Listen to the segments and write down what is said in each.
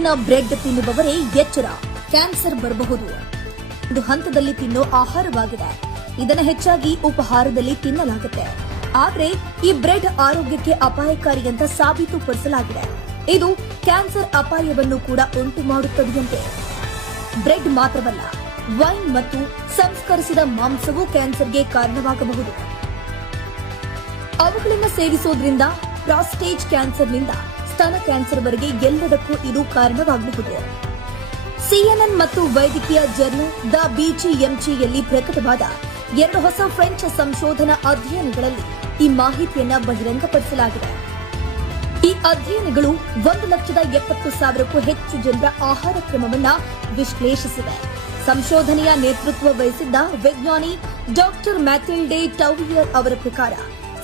ಪ್ರತಿದಿನ ಬ್ರೆಡ್ ತಿನ್ನುವವರೇ ಎಚ್ಚರ, ಕ್ಯಾನ್ಸರ್ ಬರಬಹುದು. ಒಂದು ಹಂತದಲ್ಲಿ ತಿನ್ನೋ ಆಹಾರವಾಗಿದೆ. ಇದನ್ನು ಹೆಚ್ಚಾಗಿ ಉಪಹಾರದಲ್ಲಿ ತಿನ್ನಲಾಗುತ್ತೆ. ಆದರೆ ಈ ಬ್ರೆಡ್ ಆರೋಗ್ಯಕ್ಕೆ ಅಪಾಯಕಾರಿ ಅಂತ ಸಾಬೀತುಪಡಿಸಲಾಗಿದೆ. ಇದು ಕ್ಯಾನ್ಸರ್ ಅಪಾಯವನ್ನು ಕೂಡ ಉಂಟು ಮಾಡುತ್ತದೆಯಂತೆ. ಬ್ರೆಡ್ ಮಾತ್ರವಲ್ಲ, ವೈನ್ ಮತ್ತು ಸಂಸ್ಕರಿಸಿದ ಮಾಂಸವು ಕ್ಯಾನ್ಸರ್ಗೆ ಕಾರಣವಾಗಬಹುದು. ಅವುಗಳನ್ನು ಸೇವಿಸೋದ್ರಿಂದ ಪ್ರಾಸ್ಟೇಟ್ ಕ್ಯಾನ್ಸರ್ನಿಂದ ಸ್ತನ ಕ್ಯಾನ್ಸರ್ವರೆಗೆ ಎಲ್ಲದಕ್ಕೂ ಇದು ಕಾರಣವಾಗಬಹುದು. ಸಿಎನ್ಎನ್ ಮತ್ತು ವೈದ್ಯಕೀಯ ಜರ್ನಲ್ ದ BGMGಯಲ್ಲಿ ಪ್ರಕಟವಾದ 2 ಹೊಸ ಫ್ರೆಂಚ್ ಸಂಶೋಧನಾ ಅಧ್ಯಯನಗಳಲ್ಲಿ ಈ ಮಾಹಿತಿಯನ್ನು ಬಹಿರಂಗಪಡಿಸಲಾಗಿದೆ. ಈ ಅಧ್ಯಯನಗಳು 1,70,000ಕ್ಕೂ ಹೆಚ್ಚು ಜನರ ಆಹಾರ ಕ್ರಮವನ್ನು ವಿಶ್ಲೇಷಿಸಿವೆ. ಸಂಶೋಧನೆಯ ನೇತೃತ್ವ ವಹಿಸಿದ್ದ ವಿಜ್ಞಾನಿ ಡಾಕ್ಟರ್ ಮ್ಯಾಥಿಲ್ಡೆ ಟೌವಿಯರ್ ಅವರ ಪ್ರಕಾರ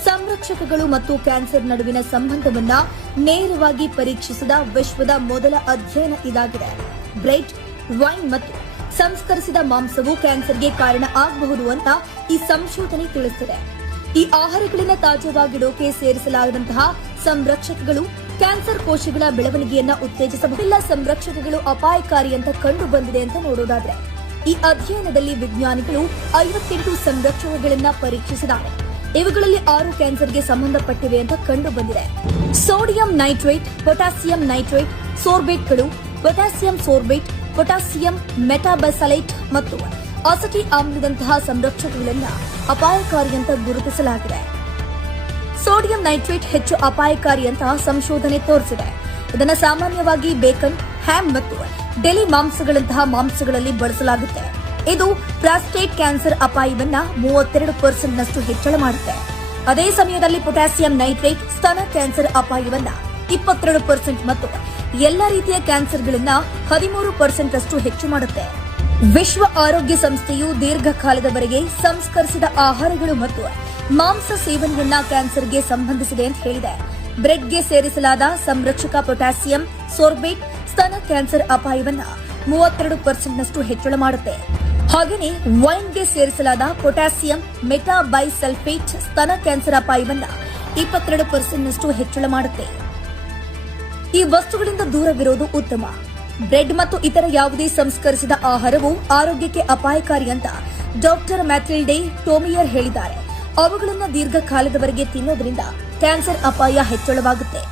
ಸಂರಕ್ಷಕಗಳು ಮತ್ತು ಕ್ಯಾನ್ಸರ್ ನಡುವಿನ ಸಂಬಂಧವನ್ನ ನೇರವಾಗಿ ಪರೀಕ್ಷಿಸಿದ ವಿಶ್ವದ ಮೊದಲ ಅಧ್ಯಯನ ಇದಾಗಿದೆ. ಬ್ರೆಡ್, ವೈನ್ ಮತ್ತು ಸಂಸ್ಕರಿಸಿದ ಮಾಂಸವು ಕ್ಯಾನ್ಸರ್ಗೆ ಕಾರಣ ಆಗಬಹುದು ಅಂತ ಈ ಸಂಶೋಧನೆ ತಿಳಿಸಿದೆ. ಈ ಆಹಾರಗಳನ್ನು ತಾಜಾವಾಗಿಡೋಕೆ ಸೇರಿಸಲಾದಂತಹ ಸಂರಕ್ಷಕಗಳು ಕ್ಯಾನ್ಸರ್ ಕೋಶಗಳ ಬೆಳವಣಿಗೆಯನ್ನ ಉತ್ತೇಜಿಸಬಹುದಿಲ್ಲ. ಸಂರಕ್ಷಕಗಳು ಅಪಾಯಕಾರಿ ಅಂತ ಕಂಡು ಬಂದಿದೆ ಅಂತ ನೋಡೋದಾದ್ರೆ, ಈ ಅಧ್ಯಯನದಲ್ಲಿ ವಿಜ್ಞಾನಿಗಳು 58 ಸಂರಕ್ಷಕಗಳನ್ನ ಪರೀಕ್ಷಿಸಿದ್ದಾರೆ. ಇವುಗಳಲ್ಲಿ 6 ಕ್ಯಾನ್ಸರ್ಗೆ ಸಂಬಂಧಪಟ್ಟಿವೆ ಅಂತ ಕಂಡು ಬಂದಿದೆ. ಸೋಡಿಯಂ ನೈಟ್ರೇಟ್, ಪೊಟ್ಯಾಸಿಯಂ ನೈಟ್ರೇಟ್, ಸೋರ್ಬೇಟ್ಗಳು, ಪೊಟ್ಯಾಸಿಯಂ ಸೋರ್ಬೇಟ್, ಪೊಟ್ಯಾಸಿಯಂ ಮೆಟಾಬೈಸಲೇಟ್ ಮತ್ತು ಅಸಟಿ ಆಮ್ಲದಂತಹ ಸಂರಕ್ಷಕಗಳನ್ನು ಅಪಾಯಕಾರಿ ಅಂತ ಗುರುತಿಸಲಾಗಿದೆ. ಸೋಡಿಯಂ ನೈಟ್ರೇಟ್ ಹೆಚ್ಚು ಅಪಾಯಕಾರಿ ಅಂತ ಸಂಶೋಧನೆ ತೋರಿಸಿದೆ. ಇದನ್ನು ಸಾಮಾನ್ಯವಾಗಿ ಬೇಕನ್, ಹ್ಯಾಮ್ ಮತ್ತು ಡೆಲಿ ಮಾಂಸಗಳಂತಹ ಮಾಂಸಗಳಲ್ಲಿ ಬಳಸಲಾಗುತ್ತೆ. ಇದು ಪ್ರಾಸ್ಟೇಟ್ ಕ್ಯಾನ್ಸರ್ ಅಪಾಯವನ್ನ 32% ಹೆಚ್ಚಳ ಮಾಡುತ್ತೆ. ಅದೇ ಸಮಯದಲ್ಲಿ ಪೊಟ್ಯಾಸಿಯಂ ನೈಟ್ರೇಟ್ ಸ್ತನ ಕ್ಯಾನ್ಸರ್ ಅಪಾಯವನ್ನ 22% ಮತ್ತು ಎಲ್ಲ ರೀತಿಯ ಕ್ಯಾನ್ಸರ್ಗಳನ್ನ 13% ಹೆಚ್ಚು ಮಾಡುತ್ತೆ. ವಿಶ್ವ ಆರೋಗ್ಯ ಸಂಸ್ಥೆಯು ದೀರ್ಘಕಾಲದವರೆಗೆ ಸಂಸ್ಕರಿಸಿದ ಆಹಾರಗಳು ಮತ್ತು ಮಾಂಸ ಸೇವನೆಯನ್ನ ಕ್ಯಾನ್ಸರ್ಗೆ ಸಂಬಂಧಿಸಿದೆ ಅಂತ ಹೇಳಿದೆ. ಬ್ರೆಡ್ಗೆ ಸೇರಿಸಲಾದ ಸಂರಕ್ಷಕ ಪೊಟ್ಯಾಸಿಯಂ ಸೋರ್ಬೇಟ್ ಸ್ತನ ಕ್ಯಾನ್ಸರ್ ಅಪಾಯವನ್ನ 32% ಹೆಚ್ಚಳ ಮಾಡುತ್ತೆ. ಹಾಗೆಯೇ ವೈನ್ಗೆ ಸೇರಿಸಲಾದ ಪೊಟ್ಯಾಸಿಯಂ ಮೆಟಾಬೈಸಲ್ಫೇಟ್ ಸ್ತನ ಕ್ಯಾನ್ಸರ್ ಅಪಾಯವನ್ನ 22% ಹೆಚ್ಚಳ ಮಾಡುತ್ತೆ. ಈ ವಸ್ತುಗಳಿಂದ ದೂರವಿರೋದು ಉತ್ತಮ. ಬ್ರೆಡ್ ಮತ್ತು ಇತರ ಯಾವುದೇ ಸಂಸ್ಕರಿಸಿದ ಆಹಾರವು ಆರೋಗ್ಯಕ್ಕೆ ಅಪಾಯಕಾರಿ ಅಂತ ಡಾಕ್ಟರ್ ಮ್ಯಾಥಿಲ್ಡೆ ಟೋಮಿಯರ್ ಹೇಳಿದ್ದಾರೆ. ಅವುಗಳನ್ನು ದೀರ್ಘಕಾಲದವರೆಗೆ ತಿನ್ನೋದ್ರಿಂದ ಕ್ಯಾನ್ಸರ್ ಅಪಾಯ ಹೆಚ್ಚಳವಾಗುತ್ತೆ.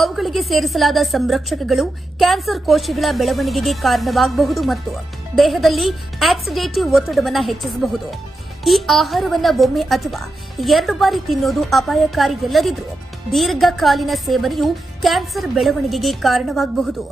ಅವುಗಳಿಗೆ ಸೇರಿಸಲಾದ ಸಂರಕ್ಷಕಗಳು ಕ್ಯಾನ್ಸರ್ ಕೋಶಗಳ ಬೆಳವಣಿಗೆಗೆ ಕಾರಣವಾಗಬಹುದು ಮತ್ತು ದೇಹದಲ್ಲಿ ಆಕ್ಸಿಡೇಟಿವ್ ಒತ್ತಡವನ್ನು ಹೆಚ್ಚಿಸಬಹುದು. ಈ ಆಹಾರವನ್ನ ಒಮ್ಮೆ ಅಥವಾ 2 ಬಾರಿ ತಿನ್ನೋದು ಅಪಾಯಕಾರಿ ಎಲ್ಲದಿದ್ರೂ ದೀರ್ಘಕಾಲೀನ ಸೇವನೆಯು ಕ್ಯಾನ್ಸರ್ ಬೆಳವಣಿಗೆಗೆ ಕಾರಣವಾಗಬಹುದು.